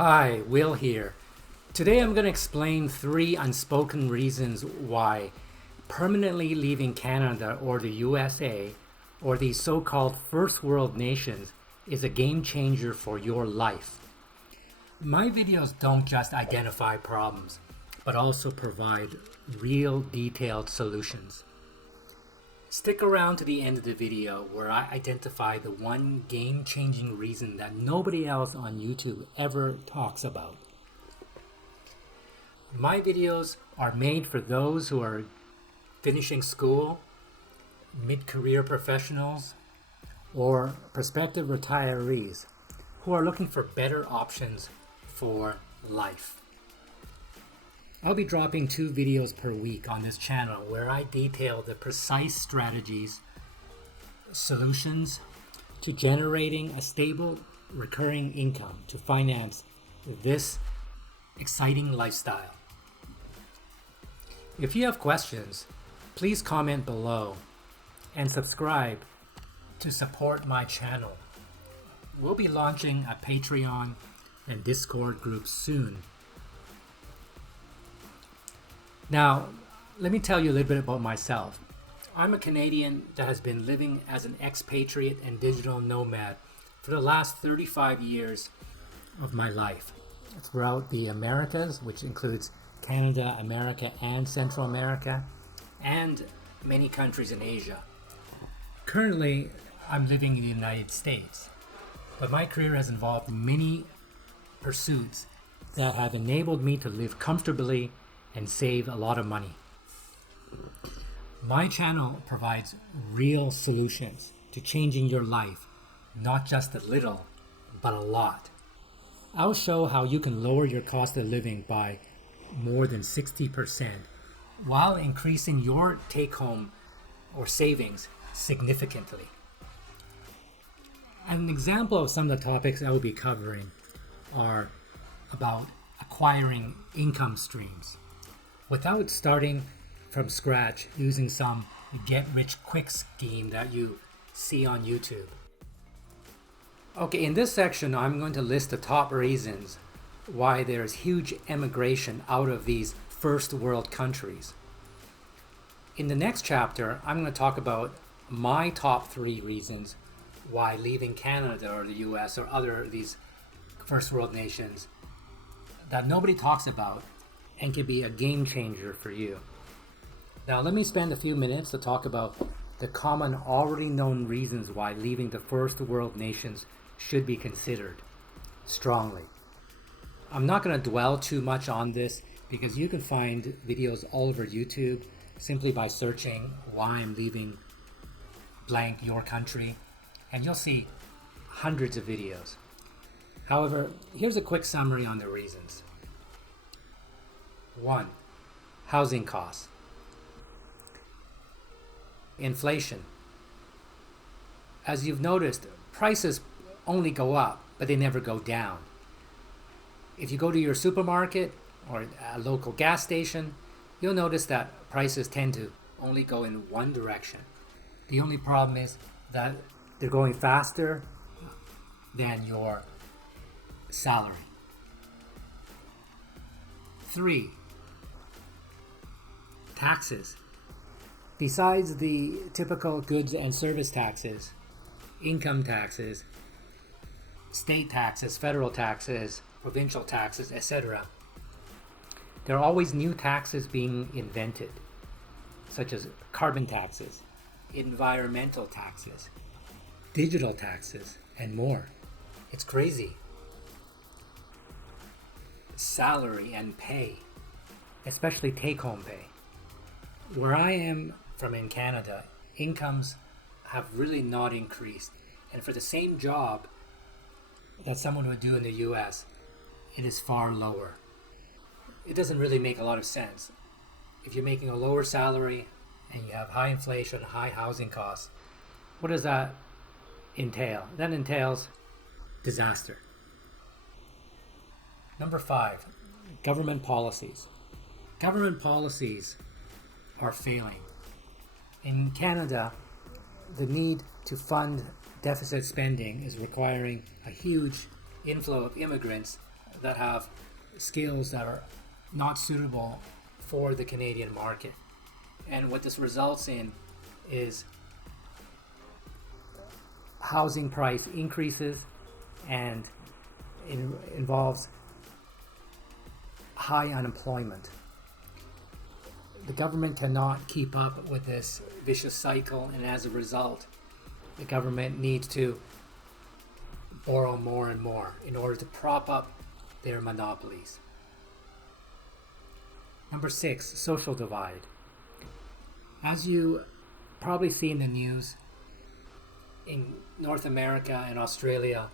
Hi, Will here. Today I'm going to explain 3 unspoken reasons why permanently leaving Canada or the USA or these so-called first world nations is a game changer for your life. My videos don't just identify problems, but also provide real detailed solutions. Stick around to the end of the video where I identify the one game-changing reason that nobody else on YouTube ever talks about. My videos are made for those who are finishing school, mid-career professionals, or prospective retirees who are looking for better options for life. I'll be dropping 2 videos per week on this channel where I detail the precise strategies, solutions to generating a stable, recurring income to finance this exciting lifestyle. If you have questions, please comment below and subscribe to support my channel. We'll be launching a Patreon and Discord group soon. Now, let me tell you a little bit about myself. I'm a Canadian that has been living as an expatriate and digital nomad for the last 35 years of my life throughout the Americas, which includes Canada, America, and Central America, and many countries in Asia. Currently, I'm living in the United States, but my career has involved many pursuits that have enabled me to live comfortably and save a lot of money. My channel provides real solutions to changing your life, not just a little, but a lot. I'll show how you can lower your cost of living by more than 60% while increasing your take-home or savings significantly. An example of some of the topics I will be covering are about acquiring income streams without starting from scratch using some get-rich-quick scheme that you see on YouTube. Okay, in this section, I'm going to list the top reasons why there's huge emigration out of these first world countries. In the next chapter, I'm going to talk about my top 3 reasons why leaving Canada or the US or other of these first world nations that nobody talks about and can be a game changer for you. Now let me spend a few minutes to talk about the common already known reasons why leaving the first world nations should be considered strongly. I'm not going to dwell too much on this because you can find videos all over YouTube simply by searching why I'm leaving blank your country, and you'll see hundreds of videos. However, here's a quick summary on the reasons. 1. Housing costs. Inflation. As you've noticed, prices only go up, but they never go down. If you go to your supermarket or a local gas station, you'll notice that prices tend to only go in one direction. The only problem is that they're going faster than your salary. 3. Taxes. Besides the typical goods and service taxes, income taxes, state taxes, federal taxes, provincial taxes, etc., there are always new taxes being invented, such as carbon taxes, environmental taxes, digital taxes, and more. It's crazy. Salary and pay, especially take-home pay. Where I am from in Canada, incomes have really not increased. And for the same job that someone would do in the US, it is far lower. It doesn't really make a lot of sense. If you're making a lower salary and you have high inflation, high housing costs, what does that entail? That entails disaster. Number 5, government policies. Government policies are failing. In Canada, the need to fund deficit spending is requiring a huge inflow of immigrants that have skills that are not suitable for the Canadian market. And what this results in is housing price increases, and it involves high unemployment. The government cannot keep up with this vicious cycle, and as a result, the government needs to borrow more and more in order to prop up their monopolies. Number 6, social divide. As you probably see in the news, in North America and Australia,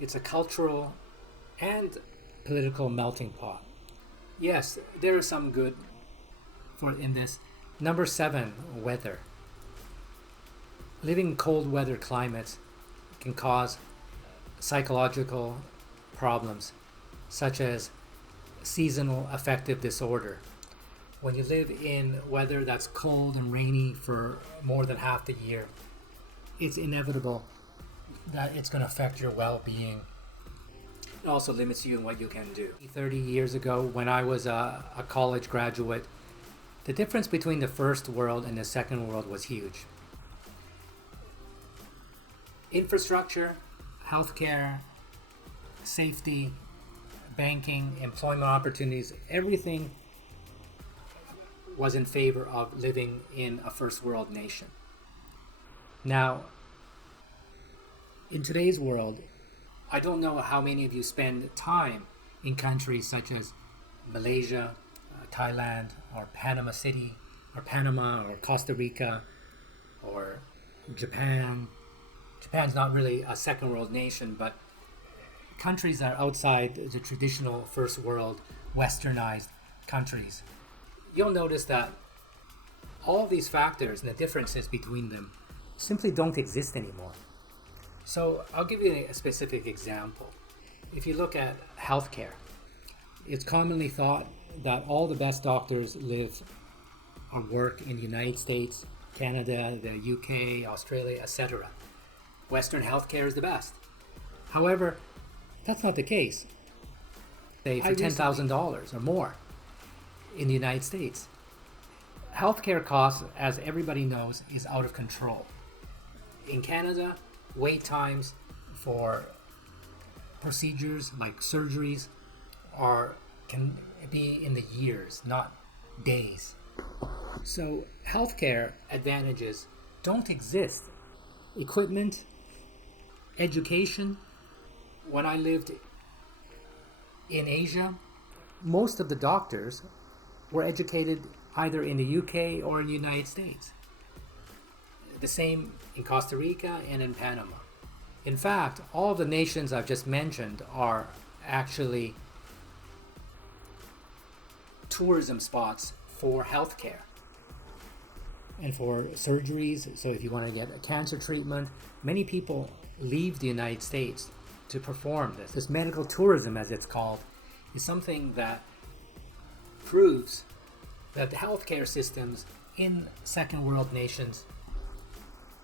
it's a cultural and political melting pot. Yes, there is some good in this. Number 7, weather. Living in cold weather climates can cause psychological problems such as seasonal affective disorder. When you live in weather that's cold and rainy for more than half the year, it's inevitable that it's going to affect your well-being. It also limits you in what you can do. 30 years ago, when I was a college graduate, the difference between the first world and the second world was huge. Infrastructure, healthcare, safety, banking, employment opportunities, everything was in favor of living in a first world nation. Now, in today's world, I don't know how many of you spend time in countries such as Malaysia, Thailand, or Panama City, or Panama, or Costa Rica, or Japan. Japan's not really a second world nation, but countries that are outside the traditional first world, westernized countries. You'll notice that all these factors and the differences between them simply don't exist anymore. So I'll give you a specific example. If you look at healthcare, it's commonly thought that all the best doctors live or work in the United States, Canada, the UK, Australia, etc. Western healthcare is the best. However, that's not the case. Say for $10,000 or more in the United States. Healthcare costs, as everybody knows, is out of control. In Canada, wait times for procedures like surgeries can be in the years, not days. So healthcare advantages don't exist. Equipment, education. When I lived in Asia, most of the doctors were educated either in the UK or in the United States. The same in Costa Rica and in Panama. In fact, all the nations I've just mentioned are actually tourism spots for healthcare and for surgeries. So if you want to get a cancer treatment, many people leave the United States to perform this. This medical tourism, as it's called, is something that proves that the healthcare systems in second world nations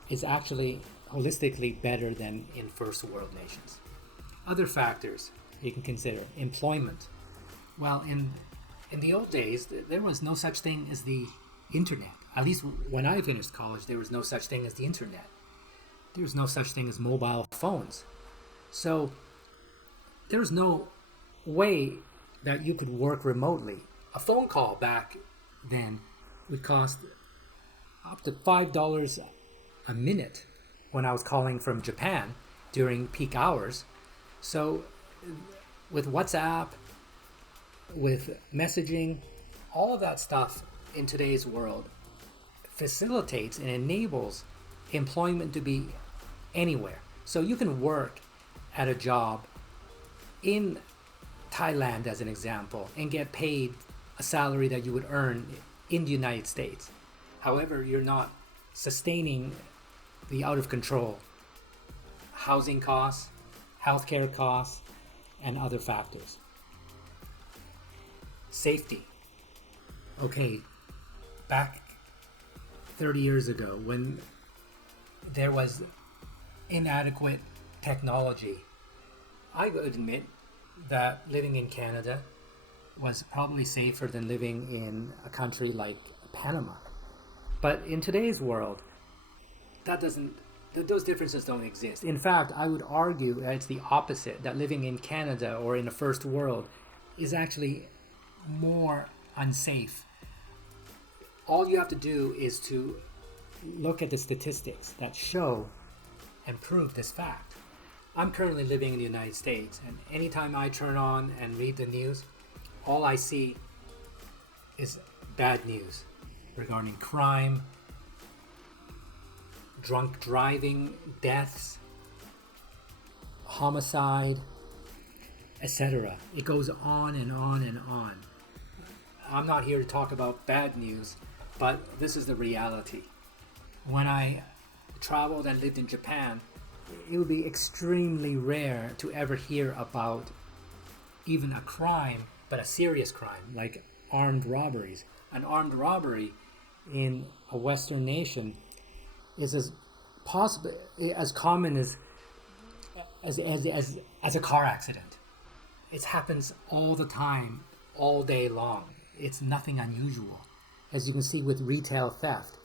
is actually holistically better than in first world nations. Other factors you can consider: employment. Well, in the old days, there was no such thing as the internet. At least when I finished college, there was no such thing as the internet. There was no such thing as mobile phones. So there was no way that you could work remotely. A phone call back then would cost up to $5 a minute when I was calling from Japan during peak hours. So with WhatsApp, with messaging, all of that stuff in today's world facilitates and enables employment to be anywhere. So you can work at a job in Thailand, as an example, and get paid a salary that you would earn in the United States. However, you're not sustaining the out of control housing costs, healthcare costs, and other factors. Safety. Okay, back 30 years ago, when there was inadequate technology, I would admit that living in Canada was probably safer than living in a country like Panama. But in today's world, those differences don't exist. In fact, I would argue that it's the opposite, that living in Canada or in a first world is actually more unsafe. All you have to do is to look at the statistics that show and prove this fact. I'm currently living in the United States, and anytime I turn on and read the news, all I see is bad news regarding crime, drunk driving, deaths, homicide, etc. It goes on and on and on. I'm not here to talk about bad news, but this is the reality. When I traveled and lived in Japan, it would be extremely rare to ever hear about even a crime, but a serious crime, like armed robberies. An armed robbery in a Western nation is as common as a car accident. It happens all the time, all day long. It's nothing unusual. As you can see with retail theft,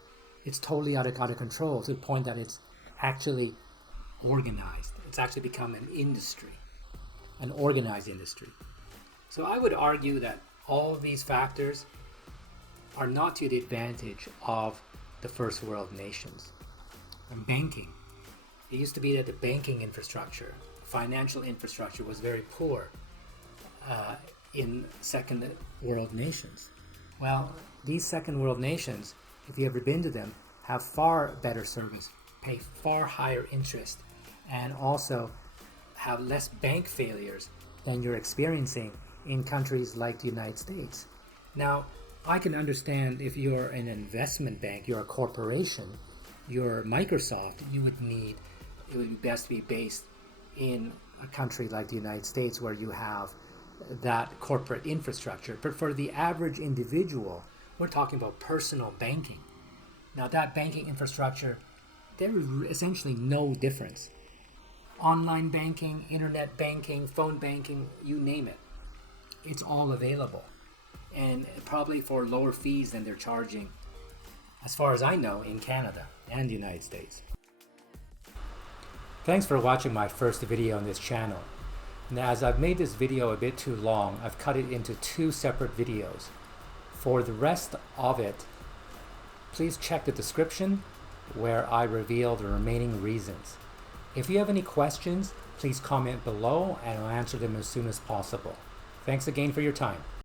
it's totally out of control to the point that it's actually organized. It's actually become an industry, an organized industry. So I would argue that all of these factors are not to the advantage of the first world nations. And banking. It used to be that the banking infrastructure, financial infrastructure was very poor in second world nations. Well, these second world nations, if you've ever been to them, have far better service, pay far higher interest, and also have less bank failures than you're experiencing in countries like the United States. Now, I can understand if you're an investment bank, you're a corporation, you're Microsoft, it would be best to be based in a country like the United States where you have that corporate infrastructure. But for the average individual, we're talking about personal banking. Now that banking infrastructure, there is essentially no difference. Online banking, internet banking, phone banking, you name it. It's all available. And probably for lower fees than they're charging, as far as I know, in Canada and the United States. Thanks for watching my first video on this channel. Now, as I've made this video a bit too long, I've cut it into 2 separate videos. For the rest of it, please check the description where I reveal the remaining reasons. If you have any questions, please comment below and I'll answer them as soon as possible. Thanks again for your time.